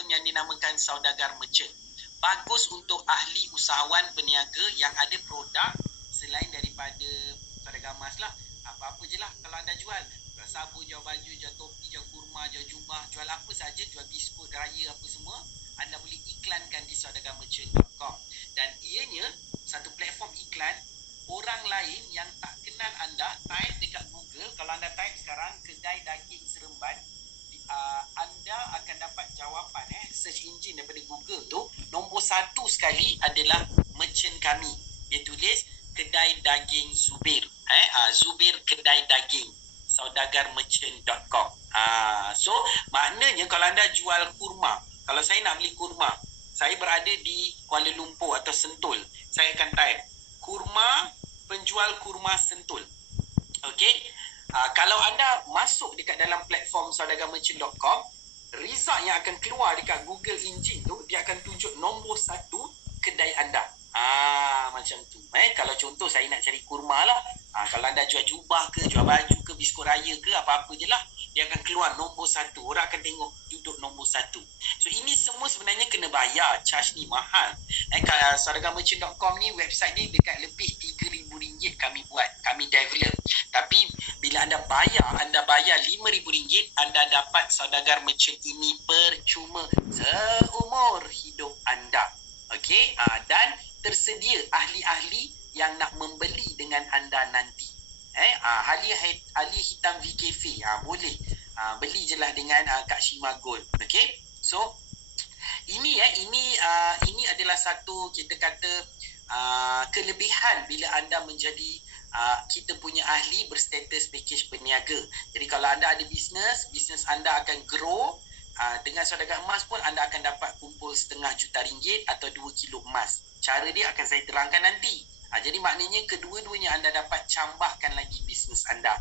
sistem yang dinamakan saudagar merchant. Bagus untuk ahli usahawan peniaga yang ada produk selain daripada saudagar emas lah. Apa-apa je lah kalau anda jual sabun, jual baju, jual topi, jual kurma, jual jubah, jual apa saja, jual biskut raya apa semua, anda boleh iklankan di saudagarmerchant.com. Dan ianya satu platform iklan. Orang lain yang tak kenal anda type dekat Google, kalau anda type sekarang kedai daging Seremban, anda akan dapat jawapan search engine daripada Google tu, nombor 1 sekali adalah merchant kami. Dia tulis kedai daging Zubir. Zubir kedai daging, saudagarmerchant.com. So maknanya kalau anda jual kurma, kalau saya nak beli kurma, saya berada di Kuala Lumpur atau Sentul, saya akan type kurma, penjual kurma Sentul. Okey. Kalau anda masuk dekat dalam platform saudagarmerchant.com, result yang akan keluar dekat Google engine tu, dia akan tunjuk nombor 1 kedai anda. Macam tu. Kalau contoh saya nak cari kurma lah. Kalau anda jual jubah ke, jual baju ke, biskut raya ke, apa-apa je lah, dia akan keluar nombor 1. Orang akan tengok duduk nombor 1. So ini semua sebenarnya kena bayar. Charge ni mahal. Saudagarmerchant.com ni website ni dekat lebih RM3,000 kami buat, kami develop. Tapi bila anda bayar RM5,000, anda dapat Saudagar Merchant ini percuma seumur hidup anda. Okey, dan tersedia ahli-ahli yang nak membeli dengan anda nanti. Ahli hitam VKF, boleh beli je lah dengan Kak Shima Gold. Okey, so ini adalah satu, kita kata, kelebihan bila anda menjadi kita punya ahli berstatus package peniaga. Jadi kalau anda ada bisnes anda akan grow. Dengan saudagar emas pun anda akan dapat kumpul RM500,000 atau 2 kilo emas. Cara dia akan saya terangkan nanti. Jadi maknanya kedua-duanya anda dapat cambahkan lagi bisnes anda.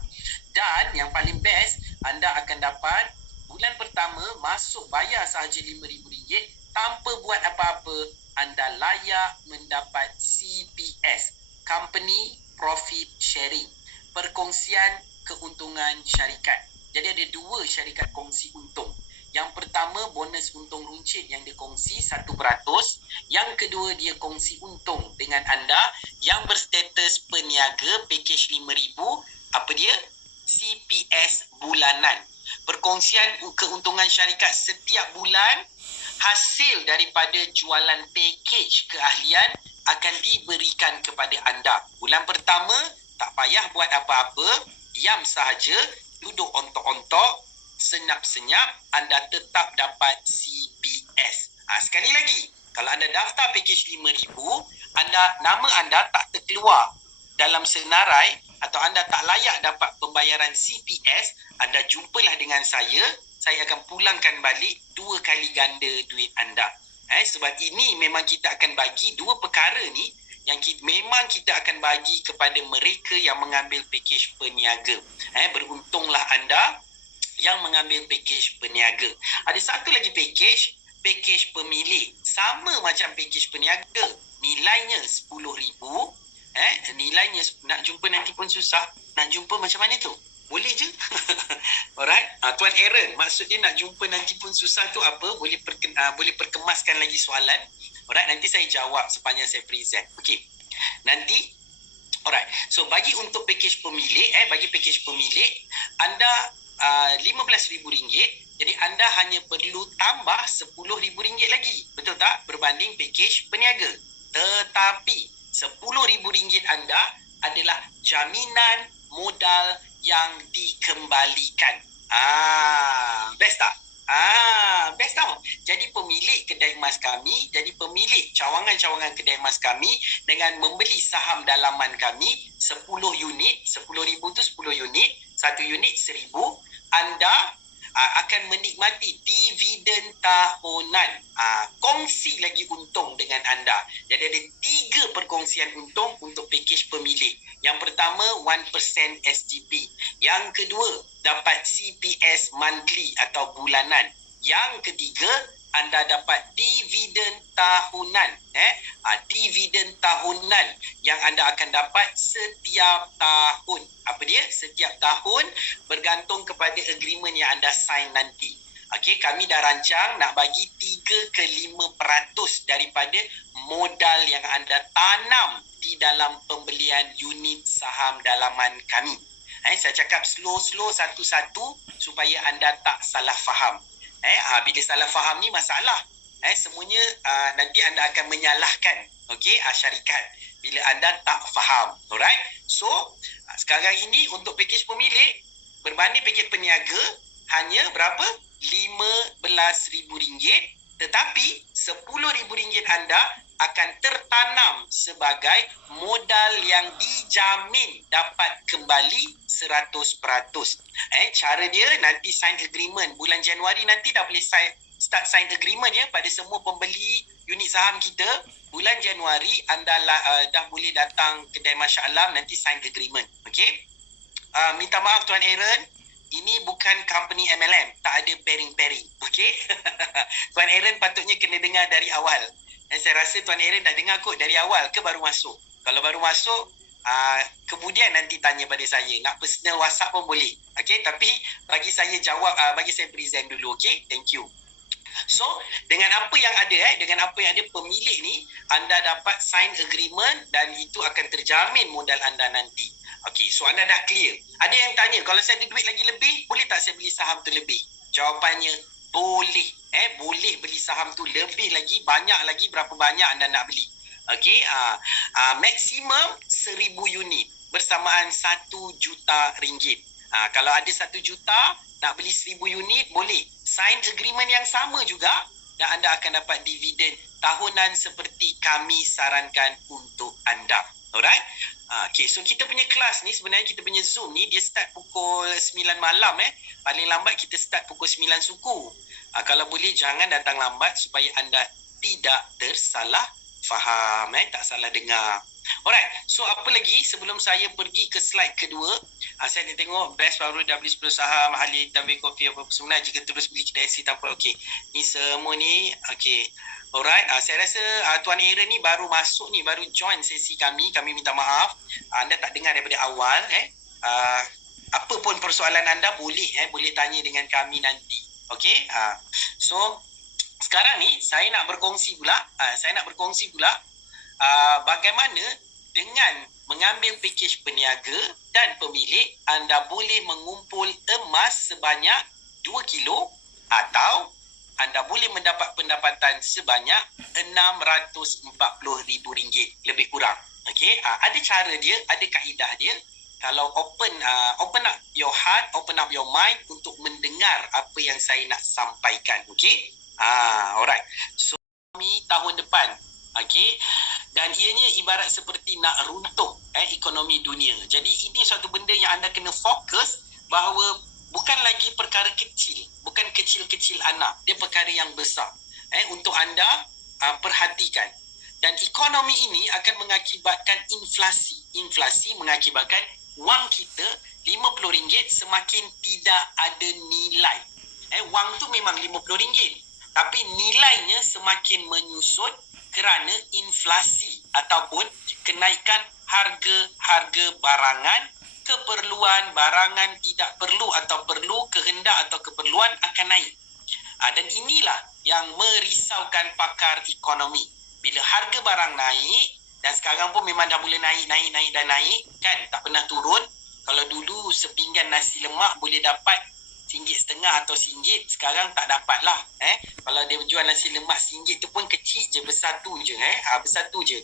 Dan yang paling best, anda akan dapat bulan pertama masuk bayar sahaja RM5,000 tanpa buat apa-apa. Anda layak mendapat CPS, Company Profit Sharing, perkongsian keuntungan syarikat. Jadi ada 2 syarikat kongsi untung. Yang pertama, bonus untung runcit yang dikongsi 1%. Yang kedua, dia kongsi untung dengan anda yang berstatus peniaga package RM5,000. Apa dia? CPS bulanan. Perkongsian keuntungan syarikat setiap bulan, hasil daripada jualan package keahlian akan diberikan kepada anda. Bulan pertama, tak payah buat apa-apa, diam sahaja, duduk ontok-ontok, senyap-senyap, anda tetap dapat CPS. Sekali lagi, kalau anda daftar package RM5,000, nama anda tak terkeluar dalam senarai atau anda tak layak dapat pembayaran CPS, anda jumpalah dengan saya akan pulangkan balik 2 kali ganda duit anda. Sebab ini memang kita akan bagi 2 perkara ni yang memang kita akan bagi kepada mereka yang mengambil package peniaga. Beruntunglah anda yang mengambil package peniaga. Ada satu lagi package pemilik. Sama macam package peniaga. Nilainya RM10,000. Nilainya nak jumpa nanti pun susah. Nak jumpa macam mana tu? Boleh je. Alright. Tuan Aaron, maksud dia nak jumpa nanti pun susah tu apa? Boleh perkemaskan lagi soalan. Alright, nanti saya jawab sepanjang saya present. Okey. Nanti alright. So bagi untuk package pemilik, package pemilik, anda RM15,000, jadi anda hanya perlu tambah RM10,000 lagi. Betul tak? Berbanding package peniaga. Tetapi RM10,000 anda adalah jaminan modal yang dikembalikan. Best tak? Best tau. Jadi pemilik kedai emas kami, jadi pemilik cawangan-cawangan kedai emas kami dengan membeli saham dalaman kami 10 unit, RM10,000 tu 10 unit, 1 unit RM1,000, anda akan menikmati dividen tahunan. Kongsi lagi untung dengan anda. Jadi ada 3 perkongsian untung untuk package pemilik. Yang pertama, 1% SGP. Yang kedua, dapat CPS monthly atau bulanan. Yang ketiga, anda dapat dividen tahunan. Dividen tahunan yang anda akan dapat setiap tahun. Apa dia? Setiap tahun bergantung kepada agreement yang anda sign nanti. Okey, kami dah rancang nak bagi 3 ke 5% daripada modal yang anda tanam di dalam pembelian unit saham dalaman kami. Saya cakap slow-slow satu-satu supaya anda tak salah faham. Bila salah faham ni masalah. Semuanya nanti anda akan menyalahkan syarikat bila anda tak faham. Alright? So, sekarang ini untuk pakej pemilik berbanding pakej peniaga hanya berapa? RM15,000, tetapi RM10,000 anda akan tertanam sebagai modal yang dijamin dapat kembali 100%. Cara dia nanti sign agreement bulan Januari nanti dah boleh start sign agreement ya pada semua pembeli unit saham kita. Bulan Januari anda dah boleh datang kedai Masya Alam nanti sign agreement. Okey. Minta maaf Tuan Aaron, ini bukan company MLM, tak ada pairing-pairing. Okey. Tuan Aaron patutnya kena dengar dari awal. Saya rasa Tuan Aaron dah dengar kot dari awal ke baru masuk? Kalau baru masuk, kemudian nanti tanya pada saya. Nak personal WhatsApp pun boleh. Okey, tapi bagi saya jawab, bagi saya present dulu. Okey, thank you. So, dengan apa yang ada, dengan apa yang ada pemilik ni, anda dapat sign agreement dan itu akan terjamin modal anda nanti. Okey, so anda dah clear. Ada yang tanya, kalau saya ada duit lagi lebih, boleh tak saya beli saham tu lebih? Jawapannya, boleh. Boleh beli saham tu lebih lagi, banyak lagi, berapa banyak anda nak beli. Okey, maksimum 1,000 unit bersamaan RM1 juta. Kalau ada 1 juta, nak beli 1,000 unit, boleh. Sign agreement yang sama juga dan anda akan dapat dividen tahunan seperti kami sarankan untuk anda. Alright? Okay, so kita punya kelas ni sebenarnya kita punya Zoom ni dia start pukul 9 malam. Paling lambat kita start pukul 9 suku. Kalau boleh jangan datang lambat supaya anda tidak tersalah faham, tak salah dengar. Alright, so apa lagi sebelum saya pergi ke slide kedua, saya nak tengok best baru dah beli 10 saham, ahli hitam kopi apa sebenarnya jika terus beli kedai IC tanpa okey. Ni semua ni okey. Alright, saya rasa Tuan Aaron ni baru masuk ni, baru join sesi kami minta maaf. Anda tak dengar daripada awal apa pun persoalan anda boleh tanya dengan kami nanti. Okey. So sekarang ni saya nak berkongsi pula bagaimana dengan mengambil pakej peniaga dan pemilik anda boleh mengumpul emas sebanyak 2 kilo atau anda boleh mendapat pendapatan sebanyak RM640,000 lebih kurang. Okey, ada cara dia, ada kaedah dia. Kalau open up your heart, open up your mind untuk mendengar apa yang saya nak sampaikan. Okey, alright. So kami tahun depan, okey, dan ianya ibarat seperti nak runtuh ekonomi dunia. Jadi ini suatu benda yang anda kena fokus bahawa bukan lagi perkara kecil, bukan kecil-kecil anak, dia perkara yang besar untuk anda perhatikan. Dan ekonomi ini akan mengakibatkan inflasi mengakibatkan wang kita RM50 semakin tidak ada nilai. Wang tu memang RM50, tapi nilainya semakin menyusut kerana inflasi ataupun kenaikan harga barangan, keperluan barangan tidak perlu atau perlu, kehendak atau keperluan akan naik. Dan inilah yang merisaukan pakar ekonomi. Bila harga barang naik, dan sekarang pun memang dah boleh naik kan, tak pernah turun. Kalau dulu sepinggan nasi lemak boleh dapat RM1.50 atau RM1, sekarang tak dapat lah. Kalau dia jual nasi lemak RM1 tu pun kecil je, besar tu je. Besar tu je.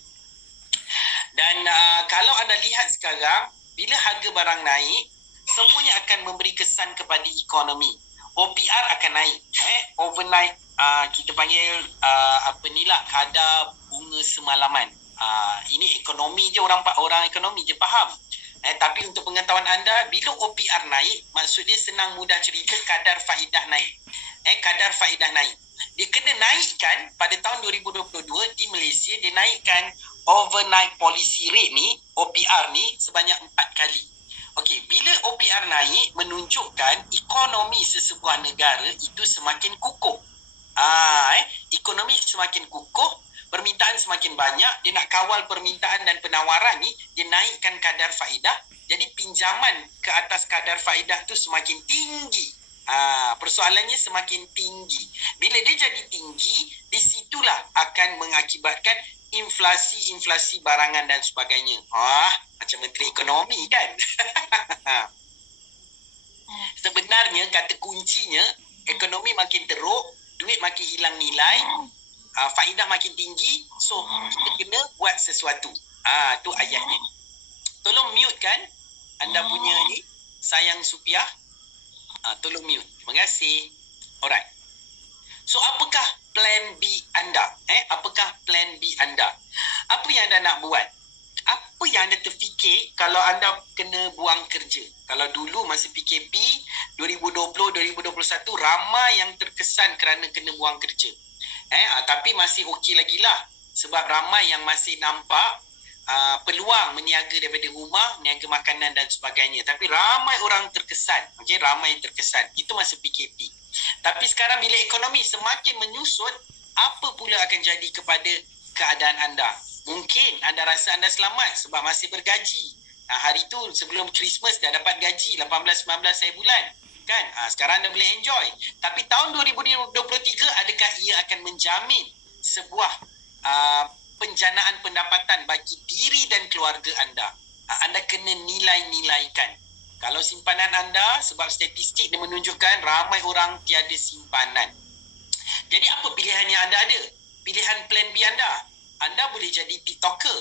Dan kalau anda lihat sekarang, bila harga barang naik, semuanya akan memberi kesan kepada ekonomi. OPR akan naik. Overnight, kita panggil kadar bunga semalaman. Ini ekonomi je, orang ekonomi je faham. Tapi untuk pengetahuan anda, bila OPR naik, maksud dia senang mudah cerita kadar faedah naik. Kadar faedah naik. Dia kena naikkan pada tahun 2022 di Malaysia, dia naikkan overnight policy rate ni, OPR ni sebanyak 4 kali. Okey, bila OPR naik menunjukkan ekonomi sesebuah negara itu semakin kukuh. Ekonomi semakin kukuh, permintaan semakin banyak, dia nak kawal permintaan dan penawaran ni, dia naikkan kadar faedah. Jadi pinjaman ke atas kadar faedah tu semakin tinggi. persoalannya semakin tinggi. Bila dia jadi tinggi, di situlah akan mengakibatkan inflasi barangan dan sebagainya. Macam Menteri Ekonomi kan. Sebenarnya kata kuncinya, ekonomi makin teruk, duit makin hilang nilai, faedah makin tinggi, so kita kena buat sesuatu. Tu ayatnya. Tolong mute kan anda punya ni, Sayang Supiah. Tolong mute. Terima kasih. Alright. So apakah plan B anda? Apakah plan B anda? Apa yang anda nak buat? Apa yang anda terfikir kalau anda kena buang kerja? Kalau dulu masa PKP 2020-2021 ramai yang terkesan kerana kena buang kerja. Tapi masih okey lagi lah. Sebab ramai yang masih nampak peluang meniaga daripada rumah, meniaga makanan dan sebagainya. Tapi ramai orang terkesan. Ramai terkesan. Itu masa PKP. Tapi sekarang bila ekonomi semakin menyusut, apa pula akan jadi kepada keadaan anda? Mungkin anda rasa anda selamat sebab masih bergaji. Hari tu sebelum Christmas dah dapat gaji 18-19 saya bulan. Kan? Sekarang anda boleh enjoy. Tapi tahun 2023 adakah ia akan menjamin sebuah penjanaan pendapatan bagi diri dan keluarga anda? Anda kena nilai-nilaikan. Kalau simpanan anda, sebab statistik dia menunjukkan ramai orang tiada simpanan. Jadi apa pilihan yang anda ada? Pilihan plan B anda. Anda boleh jadi TikToker.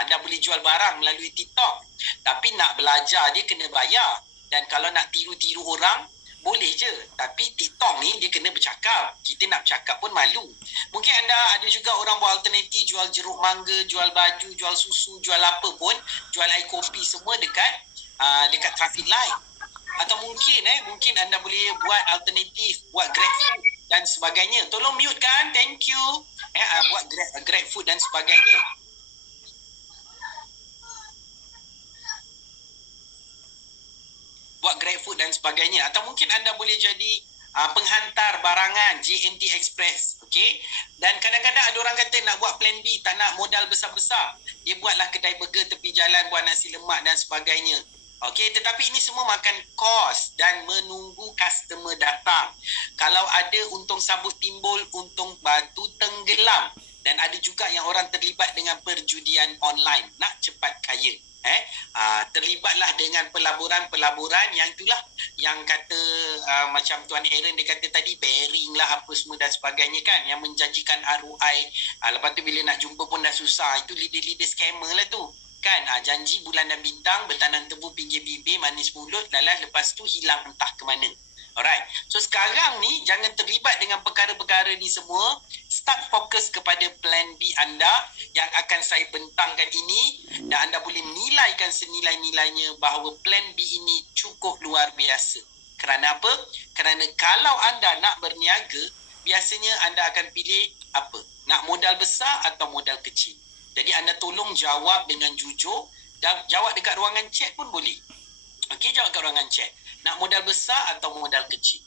Anda boleh jual barang melalui TikTok. Tapi nak belajar dia kena bayar. Dan kalau nak tiru-tiru orang, boleh je. Tapi TikTok ni dia kena bercakap. Kita nak bercakap pun malu. Mungkin anda ada juga orang buat alternatif, jual jeruk mangga, jual baju, jual susu, jual apa pun, jual air kopi semua dekat traffic light. Atau mungkin anda boleh buat alternatif, buat Grab food dan sebagainya. Tolong mute kan? Thank you. Buat Grab food dan sebagainya. Buat Grab food dan sebagainya. Atau mungkin anda boleh jadi penghantar barangan JNT Express. Okey? Dan kadang-kadang ada orang kata nak buat plan B, tak nak modal besar-besar. Dia buatlah kedai burger tepi jalan, buat nasi lemak dan sebagainya. Okey, tetapi ini semua makan kos dan menunggu customer datang. Kalau ada untung sabut timbul, untung batu tenggelam. Dan ada juga yang orang terlibat dengan perjudian online. Nak cepat kaya. Terlibatlah dengan pelaburan yang itulah yang kata macam Tuan Aaron dia kata tadi, bearing lah apa semua dan sebagainya kan, yang menjanjikan ROI. Lepas tu bila nak jumpa pun dah susah. Itu leader-leader scammer lah tu kan. Janji bulan dan bintang, bertanam tebu pinggir bibir, manis mulut, lepas tu hilang entah ke mana. Alright. So sekarang ni jangan terlibat dengan perkara-perkara ni semua. Start fokus kepada plan B anda yang akan saya bentangkan ini, dan anda boleh nilaikan senilai-nilainya bahawa plan B ini cukup luar biasa. Kerana apa? Kerana kalau anda nak berniaga, biasanya anda akan pilih apa? Nak modal besar atau modal kecil? Jadi anda tolong jawab dengan jujur, dan jawab dekat ruangan chat pun boleh. Okey, jawab kat ruangan chat. Nak modal besar atau modal kecil?